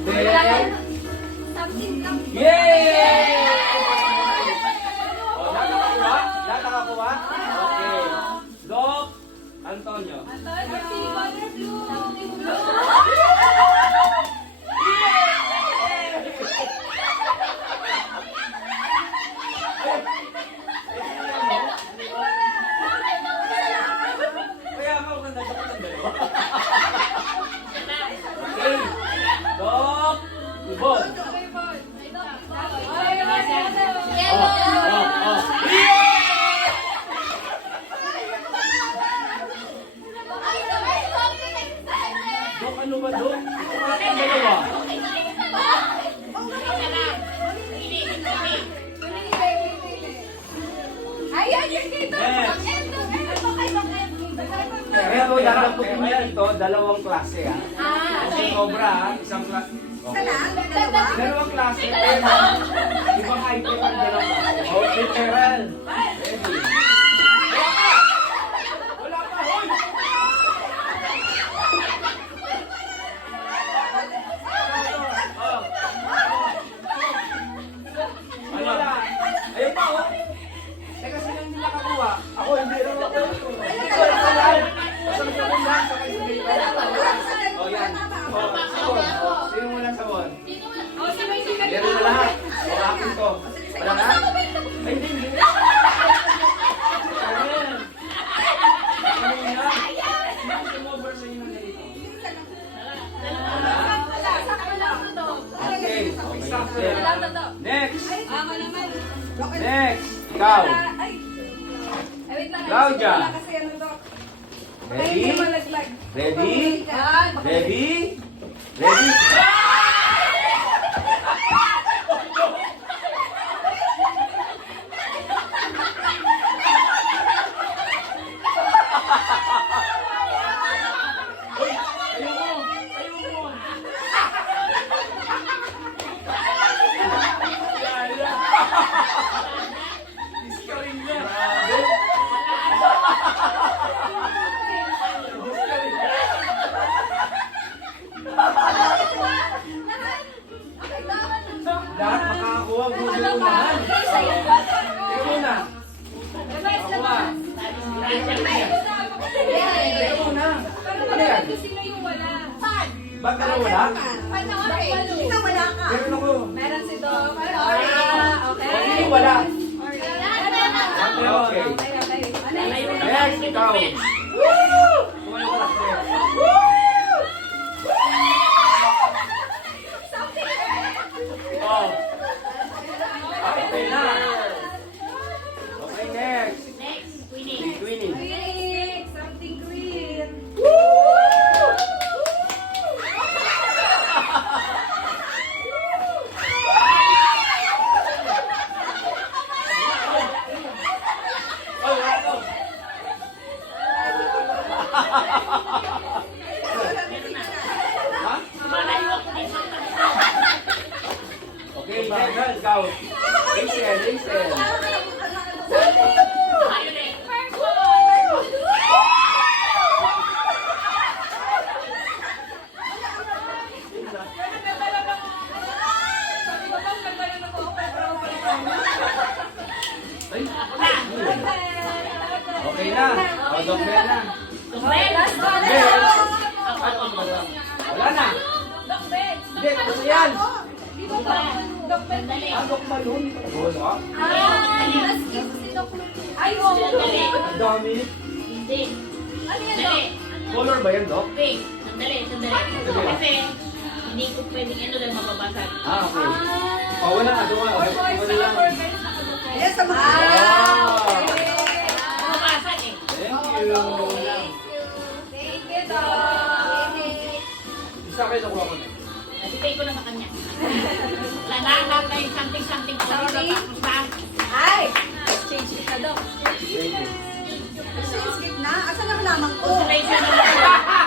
Then, Something lang. yay! O, lahat nakakuha? Lahat nakakuha? Okay. Doc, Antonio. Something color blue. Something blue. Kaya ako ganda dapat ng dalawa. Okay. Doc, Ibon. Doc, ano ba, Doc? Ang dalawa. Ayan, yung dito. Next. Pero dapat po kami dito, dalawang klase ah. Kasi cobra ah, isang klase. Okay. Dalawang klase, pero ibang item ang dalawang klase. Oh, literal. Ready. Wala pa, hoy! Ano na? Ayun pa, oh. Teka, sila hindi nakakuha. Ako, hindi rin ako. Ikaw, ikaw lang. Masang sabon lang, sakay sa dito. O, yan. O, sabon. Sino mo lang sabon? Meron na lahat. O, akin to. Wala na? Ay, hindi, hindi. Ayan. Ano yan? Sino sumover sa inyo na ganito? Okay. Okay, stop there. Next. Next. Ikaw. Claudia. Ready? Ready? Ready? Ready? Uy, ayoko. Ayoko. Discovery na. Lahat makakakuha, gusto ko naman. Ikaw muna. Makuha. Ikaw muna. Ano yan? Ba't ka na wala? Meron ako. Meron si Doc. Okay. Hindi wala. Okay. Okay. Okay. Next, ikaw. Tumayo ka lang, sir. Oh. Okay na. Okay, next. Queenie. Green. Something green. Oh, wala to. Ha? Okay, next, ikaw. Rachel. Ay, okay na. O, dokbe na. Wala na. Hindi, tapos yan. Ah, dokbalon. Wala. Ay, oo. Ang dami. Ano yan, Doc? Color ba yan, Dok? Sandali. Kasi hindi ko pwedeng ano lang mababasa. Ah, okay. Oh, wala na. Duwa. For boys, Wala lang. for girls, nakadupay. Yes, sa mga... Mababasa eh. Thank you. Thank you, Doc. Isa kayo nakuha ko na. Nasipay ko na sa kanya. Lahat na yung something color na tapos na. Ay! Change kita, Doc. Thank you. Sa gitna? Asan ang lamang ko? Consolation na lang.